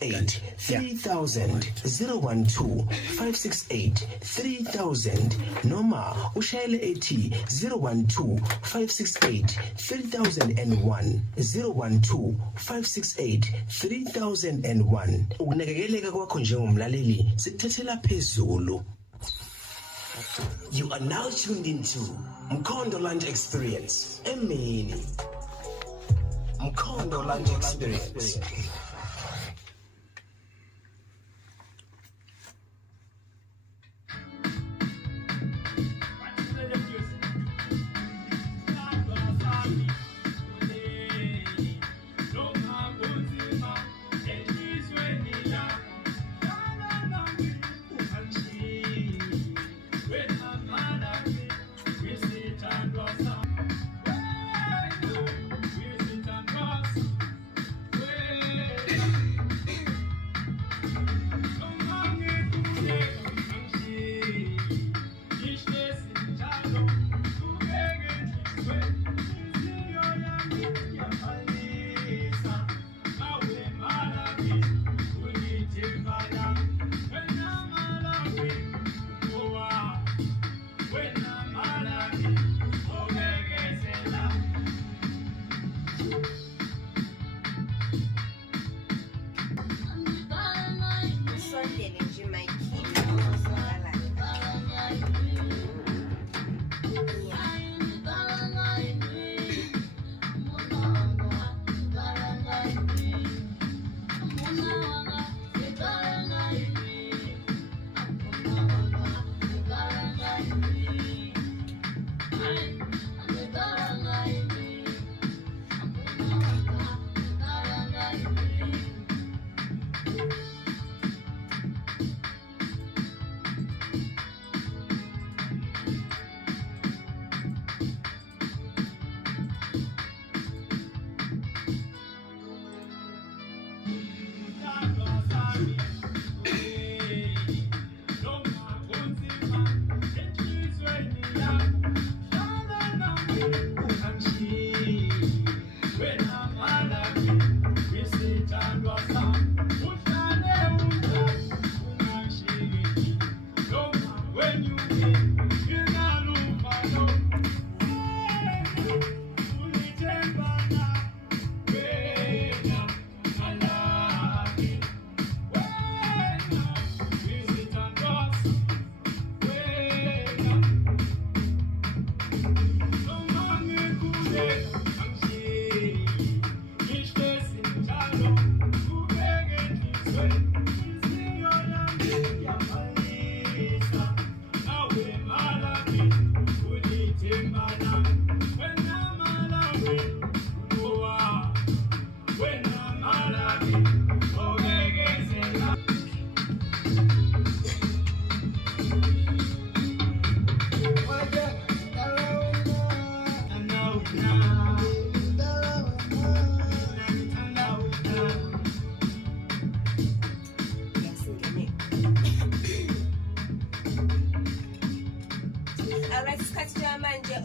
3000 012 568 3000 noma ushayele ethi 012 568 3001 012 568 3001 ukunakekeleka kwakho njengomlaleli sikuthathela phezulu. You are now tuned into Mkhondo Lunch Experience. Emini Mkhondo Lunch Experience.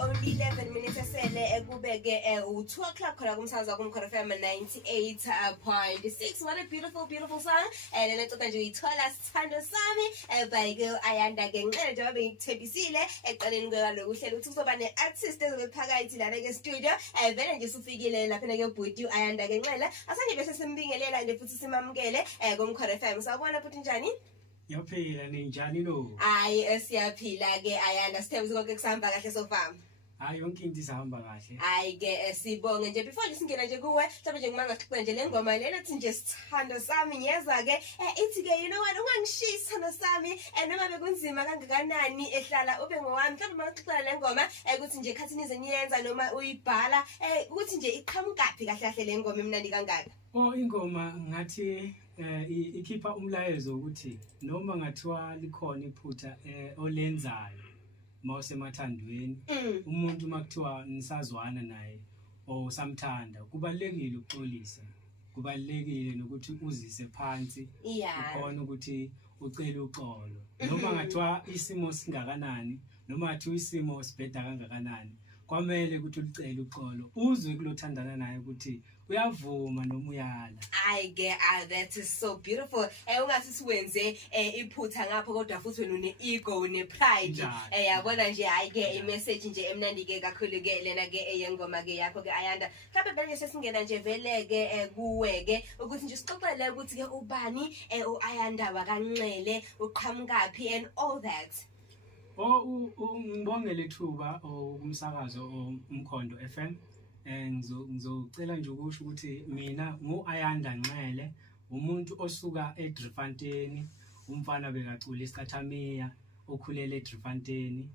Only 11 minutes esele ekubeke u2 o'clock khona kumsakazo kumkhona FM 98.6. What a beautiful song. And lento nje uyithola sithando sami by girl Ayanda ke ngene njengoba ngikuthembisile eqaleni kwalokuhlela ukuthi kuzoba neartist ezobephakathi la ke studio. Vele nje usufikile lapha ke ubhuti Ayanda ke ngcela. Asanje bese simbingelela nje futhi simamukele kumkhona FM. Sawubona futhi njani? Yaphila ninjani lo? Hayi siyaphila ke Ayanda sithemba konke kusahamba kahle sofama. Hayi yonke into isahamba kahle. Hayi ke sibonge nje before nje singena nje kuwe mhlawumbe nje ngimanga sixoxe nje lengoma lena ethi nje sithando sami ngiyeza ke ithi ke you know what ungangishisa sithando sami noma bekunzima kangakanani ehlala ube ngowami mhlawumbe maxoxa lengoma ukuthi nje khathini izeniyenza noma uyibhala ukuthi nje iqhamukapi kahle kahle lengoma emnandi kangaka. Oh ingoma ngathi ikhipha umlayezo ukuthi noma ngathiwa likhona iphutha olenzayo mawusemathandweni umuntu makuthiwa nisazwana naye osamthanda kubalekile ukuxolisa kubalekile nokuthi uzise phansi ukhona ukuthi ucela uxolo noma ngathiwa isimo singakanani noma ngathiwa isimo sibheda kangakanani kwamele ukuthi ulicele uxolo uzwe kulothandana naye ukuthi uyavuma noma uyala. That is so beautiful. Ungasi siwenze iphutha ngapho kodwa futhi wena une ego une pride. Yabona nje i message nje emnandi ke kakhulu ke lena ke eyengoma ke yakho ke Ayanda. Mhlawumbe bese sesingena nje vele ke kuwe ke ukuthi nje sixoxele ukuthi ke ubani uAyanda wakanxele uqhamukapi and all that. Ngibongele ithuba umsakazo umkhondo FM. Ngizocela nje ukusho ukuthi mina nguAyanda Nxele, umuntu osuka eDriefontein, umfana bekacula iScathamiya okhulele eDriefontein.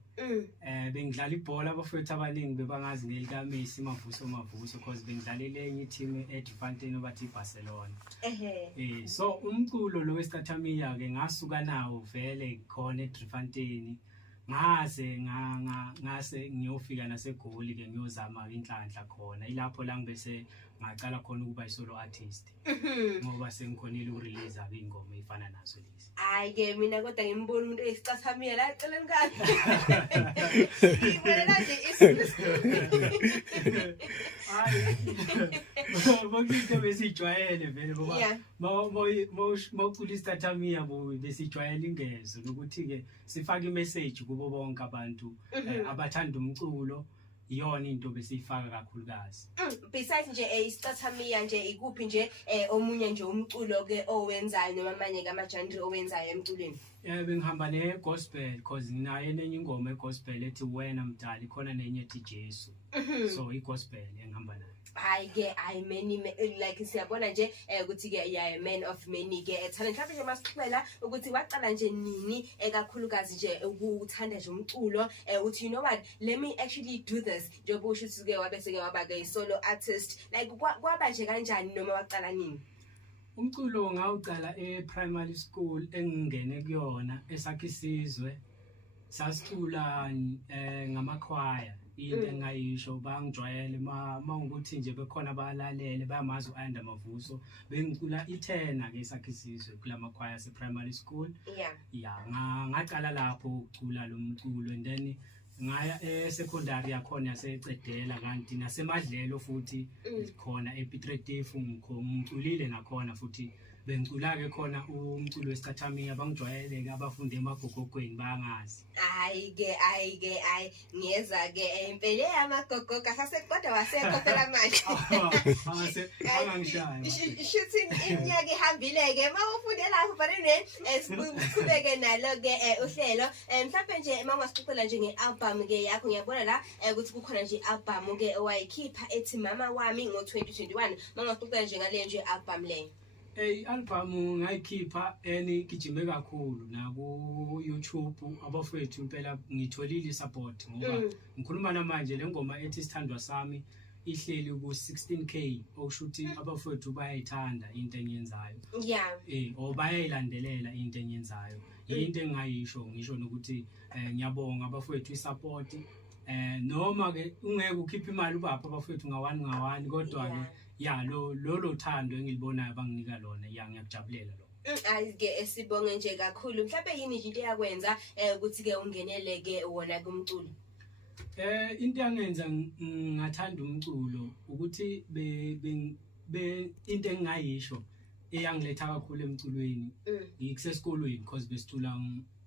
Bengidlala ibhola abafowethu abaningi bebangazi ngelikaMessi Mavuso because bengidlalela enye team eDriefontein obathi iBarcelona. So umculo lo weScathamiya ke ngasuka nawo vele khona eDriefontein. Ngase ngiyofika naseGoli ke ngiyozama inhlanhla khona ilapho la ngibese ngaqala khona ukuba isolo artist ngoba sengikhonile ukurelease ingoma efana nazo lezi. Ke mina kodwa ngimbona umuntu eyisicathamile la eceleni kahle. Ngibona nje Bonke besijwayele vele ngoba mawucula iScathamiya besijwayele ingezo ukuthi ke sifaka imessage kubo bonke abantu abathanda umculo iyona into besifaka kakhulukazi. Besides nje iScathamiya nje ikuphi nje omunye nje umculo ke owenzayo noma manje ke ama-genre owenzayo emculweni? Bengihamba negospel because nginayo enye ingoma egospel ethi wena mdali khona nenye ethi Jesu. So igospel engihamba nayo. Many like siyabona nje ukuthi ke a man of many ke talent. Mhlawumbe nje masixela ukuthi waqala nje nini ekakhulukazi nje ukuthanda nje umculo uthi you know what, let me actually do this njengoba usho ukuthi ke wabese ke waba ke solo artist, like kwaba nje kanjani noma waqala nini? Umculo ngawuqala primary school engingene kuyona esakhe isizwe sasicula ngamakhwaya. Into engayisho bangijwayele mawukuthi nje bekhona abalalele bayamazi uAyanda Mavuso bengicula ithena ke sakhe isizwe kulamakhwaya se-primary school. Ngaqala lapho ukucula lo mculo and then ngaya secondary yakhona yasecedela kanti nasemadlelo futhi khona ePietretif ngumculile nakhona futhi bengicula ke khona umculo weScathamiya bangijwayele abafunde emagogogweni bangazi. Ngiyeza ke impela yamagogoga saseqoda wasekho phela manje. Angangishaya. Shooting iminyaka ihambile ke mawufunde lapho fanele siqhubeke nalo ke uhlelo. Mhlawumbe nje mawasicela nje ngealbum ke yakho ngiyabona la ukuthi kukhona nje album ke owayikhipha ethi Mama Wami ngo-2021. Mawasicela nje ngale nje album le. Album ngayikhipha gijime kakhulu na ku YouTube abafowethu impela ngitholile support ngoba ngikhuluma namanje lengoma ethi Sithandwa Sami ihleli ku 16K okushuthi abafowethu bayayithanda into engiyenzayo. Bayayilandelela into engiyenzayo. Into engayisho ngisho nokuthi ngiyabonga abafowethu isupport noma ke ungeke ukhiphe imali ubapha abafowethu ngawani kodwa ke lolo thando engilibonayo banginika lona ngiyakujabulela lo. Ke sibonge nje kakhulu. Mhlawumbe yini nje into yakwenza ukuthi ke ungenele ke wona kumculo? Into yangenza ngathanda umculo ukuthi into engayisho eyangiletha kakhulu emculweni ngikusesikolweni because besicula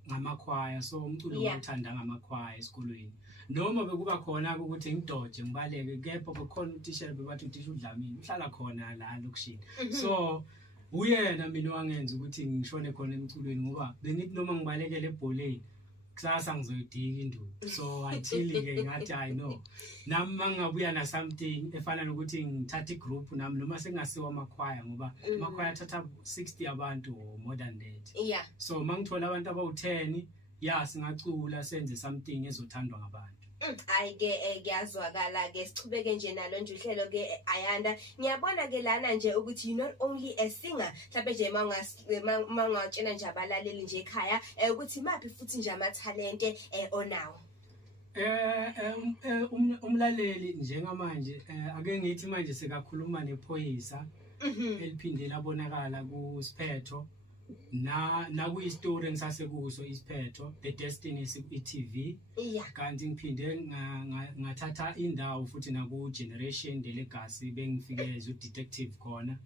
ngamakhwaya so umculo ngawuthanda ngamakhwaya esikolweni. Noma bekuba khona ukuthi ngidoje ngibaleke kepha bekhona utishela bebathi utisha uDlamini uhlala khona la lokushini. So uyena mina wangenza ukuthi ngishone khona emculweni ngoba bengithi noma ngibalekele ebholeni kusasa ngizoyidika induku. So until ke ngathi I know nami mangabuya na something efana nokuthi ngithatha igroup nami noma sengasiwa amakhwaya ngoba amakhwaya athatha 60 abantu or more than that. So mangithola abantu abawu10 singacula senze something ezothandwa ngabantu. Kuyazwakala ke sichubeke nje nalo nje uhlelo ke Ayanda. Ngiyabona ke lana nje ukuthi you not only a singer mhlawumbe nje mangawatshela nje abalaleli nje ekhaya ukuthi maphi futhi nje amathalente onawo. Umlaleli njengamanje ake ngithi manje sekakhuluma nephoyisa eliphinde labonakala kuSiphetho na kuyi story engisase kuso isiphetho The Destiny TV Yeah. kanti ngiphinde ngathatha indawo futhi naku Generation The Legacy bengifikeze udetective khona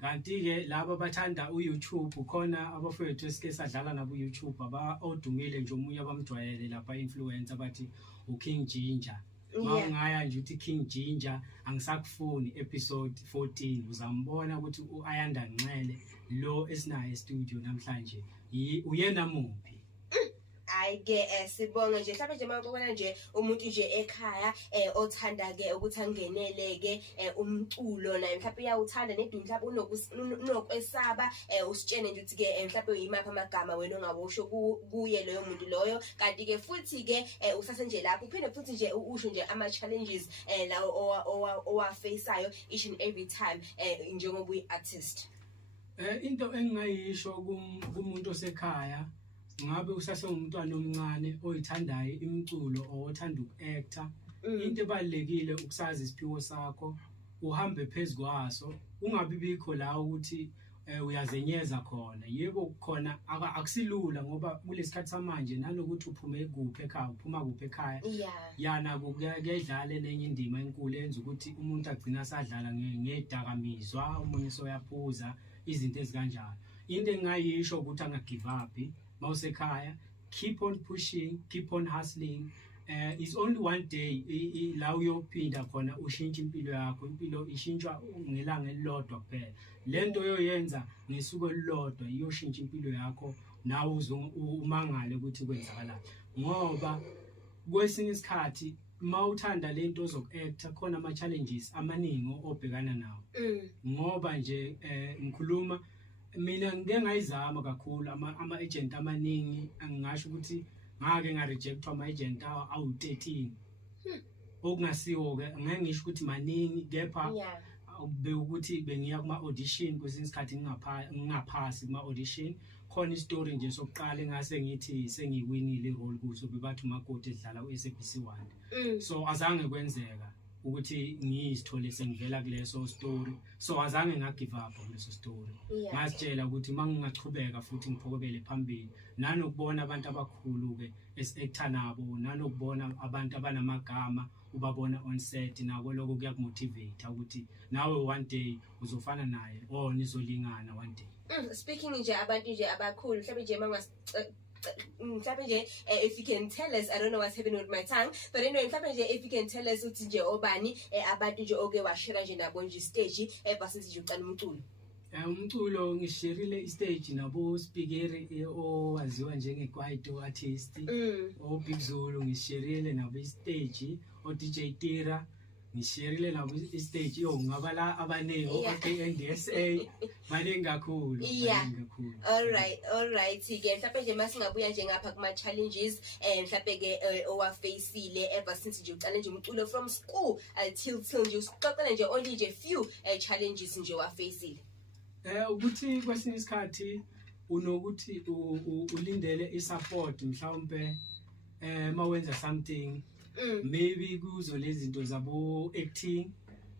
kanti ke laba bathanda uYouTube khona abafowethu esike sadlala nabo uYouTube odumile nje umunye abamjwayele lapha influencer bathi uKing Ginger. Mawungaya nje uthi King Ginger angisakufuni episode 14 uzambona ukuthi uAyanda Nxele lo esinaye studio namhlanje uyena muphi ayike sibonga nje mhlawumbe nje makubona nje umuntu nje ekhaya othanda ke ukuthi angenele ke umculo naye mhlawumbe uyawuthanda nedumo mhlawumbe unokwesaba usitshene nje ukuthi ke mhlawumbe uyimapha amagama wena ongabosho kuye loyo muntu loyo kanti ke futhi ke usase nje lapho uphinde futhi nje usho nje ama challenges lawo owafaceayo each and every time njengoba uyi-artist. Into engingayisho kumuntu osekhaya ngabe usase umntwana omncane oyithandayo imiculo othanda ukuactor into ebalekile ukusazi isiphiwo sakho uhambe phezukwaso ungabi bikho la ukuthi uyazenyeza khona yebo khona akusilula ngoba kulesikhathi samanje nalokuthi uphume kuphi ekhaya uphuma kuphi ekhaya yana kuyadlala nenye indima enkulu enza ukuthi umuntu agcina asadlala ngedakamizwa umunye soyaphuza izinto ezikanjalo into engayisho ukuthi anga give up mawusekhaya keep on pushing keep on hustling it's only one day la uyophinda khona ushintsha impilo yakho impilo ishintshwa ngelanga elilodwa kuphela lento yoyenza ngesuku elilodwa iyoshintsha impilo yakho nawe umangale ukuthi kwenzakalani ngoba kwesinye isikhathi mawuthanda lento zokuactor khona ama challenges amaningi obhekana nawo ngoba nje ngikhuluma mina ngeke ngayizama kakhulu ama agent amaningi angingasho ukuthi ngake nga rejectwa ama agent awu13 okungasiwo ke ngeke ngisho ukuthi maningi kepha ukuthi bengiya kuma audition kwesinye isikhathi ngingaphasi kuma audition khona istory nje sokuqala engase ngithi sengiwinile irole kuso bebathi umakoti edlala uSABC1 so azange kwenzeka ukuthi ngiyisithole sengivela kuleso story so azange nga give up kuleso story ngasitshela ukuthi mangingachubeka futhi ngiphokobele phambili nanokubona abantu abakhulu ke esector nabo nanokubona abantu abanamagama ubabona on set nako lokho kuyakumotivate ukuthi nawe one day uzofana naye or nizolingana one day. Speaking nje abantu nje abakhulu mhlawumbe nje mhlawumbe nje if you can tell us, I don't know what's happening with my tongue, but anyway mhlawumbe nje if you can tell us uthi nje obani abantu nje oke washira nje nabo nje stage basithi nje uqala umculo. Umculo ngishirile istage nabo speaker owaziwa njengekwaito artist oBig Zulu ngishirile nabo istage oDJ Tira ngishirile nabo istage ngabala abaningi oKNDSA baningi kakhulu. All right ke mhlawumbe nje masingabuya nje ngapha kuma challenges mhlawumbe ke owafaceile ever since nje uqale nje umculo from school until nje usiqoqela nje only nje few challenges nje owafaceile. Ukuthi kwesinye isikhathi unokuthi ulindele isupport mhlawumbe mawenza something maybe kuzo lezi zinto zabo acting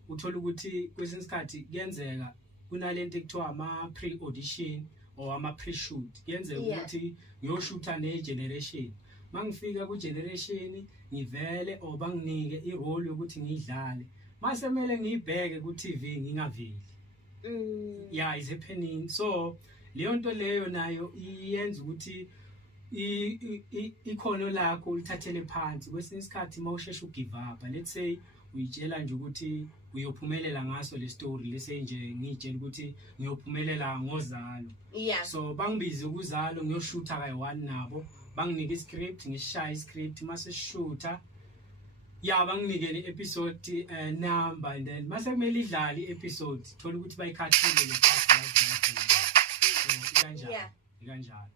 uthola ukuthi kwesinye isikhathi kuyenzeka kunalento ekuthiwa ama pre audition or ama pre shoot kuyenzeka ukuthi ngiyoshootha ne generation mangifika ku generation ngivele obanginike irole yokuthi ngidlale mase kumele ngiyibheke ku TV ngingaveli. Yeah, is happening. So leyo nto leyo nayo iyenza ukuthi ikhono lakho ulithathele phansi kwesinye isikhathi mawusheshe ugive up let's say uyitshela nje ukuthi uyophumelela ngaso le story lese nje ngitshela ukuthi ngiyophumelela ngozalo so bangibize ukuzalo ngiyoshootha kayi1 nabo banginike iscript ngishaya iscript mase shootha banginike ne episode number and then mase kumele idlale episode thola ukuthi bayikhathile le kanjalo.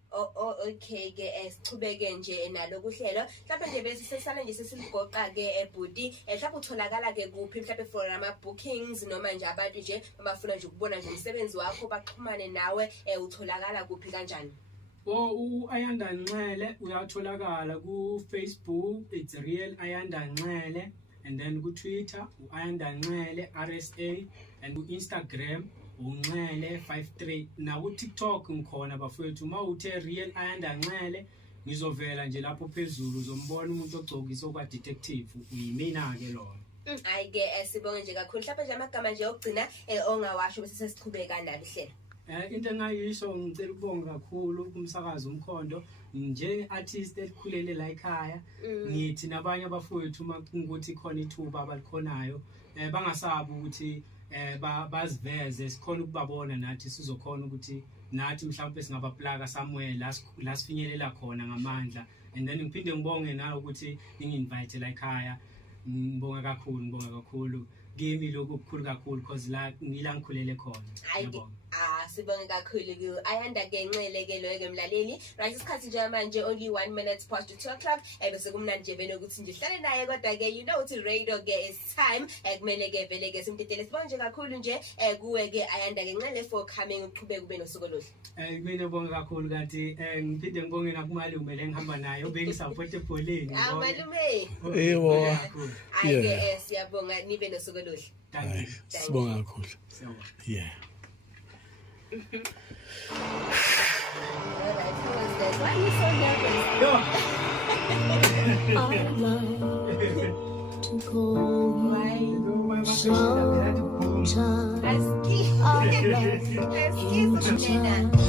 Okay ke sichubeke nje nalo kuhlelo mhlawumbe nje bese sesisale nje sesiligoqa ke ebudi mhlawumbe utholakala ke kuphi mhlawumbe for ama bookings noma nje abantu nje abafuna nje ukubona nje umsebenzi wakho baxhumane nawe utholakala kuphi kanjani? uAyanda Nxele uyatholakala ku Facebook it's real Ayanda Nxele and then ku Twitter uAyanda Nxele RSA and ku Instagram uNxele 53 na ku TikTok ngikhona bafowethu uma uthe real Ayanda Nxele ngizovela nje lapho phezulu uzombona umuntu ogcokisa okwa detective uyimina ke lona. Ayike sibonge nje kakhulu mhlawumbe nje amagama nje okugcina ongawasho bese sesichubeka nalo ihlelo. Into engayisho ngicela ukubonga kakhulu kumsakazo umkhondo nje artist elikhulele la ekhaya ngithi nabanye abafowethu uma ukuthi khona ithuba abalikhonayo bangasabi ukuthi baziveze sikhona ukubabona nathi sizokhona ukuthi nathi mhlawumbe singaba plaka somewhere la sifinyelela khona ngamandla and then ngiphinde ngibonge nawe ukuthi ningi-invite la ekhaya ngibonga kakhulu kimi lokho kukhulu kakhulu because la ngila ngikhulele khona. Ngiyabonga. Sibonge kakhulu ku Ayanda ke Nxele ke lo ke mlaleli right isikhathi nje manje only 1 minute past 2 o'clock bese kumnandi nje bene ukuthi nje hlale naye kodwa ke you know ukuthi radio ke is time kumele ke vele ke simtetele sibonge nje kakhulu nje kuwe ke Ayanda ke Nxele for coming uqhubeka ube nosuku oluhle. Mina ngibonga kakhulu kanti ngiphinde ngibonge nakumalume lengihamba naye obengisaphote ebholeni. Malume. Yebo. Ayike siyabonga nibe nosuku oluhle. Thank you. Sibonga kakhulu. Yeah. Alright, how was that? Why are you so nervous? I'd love to call you sometime. Aski.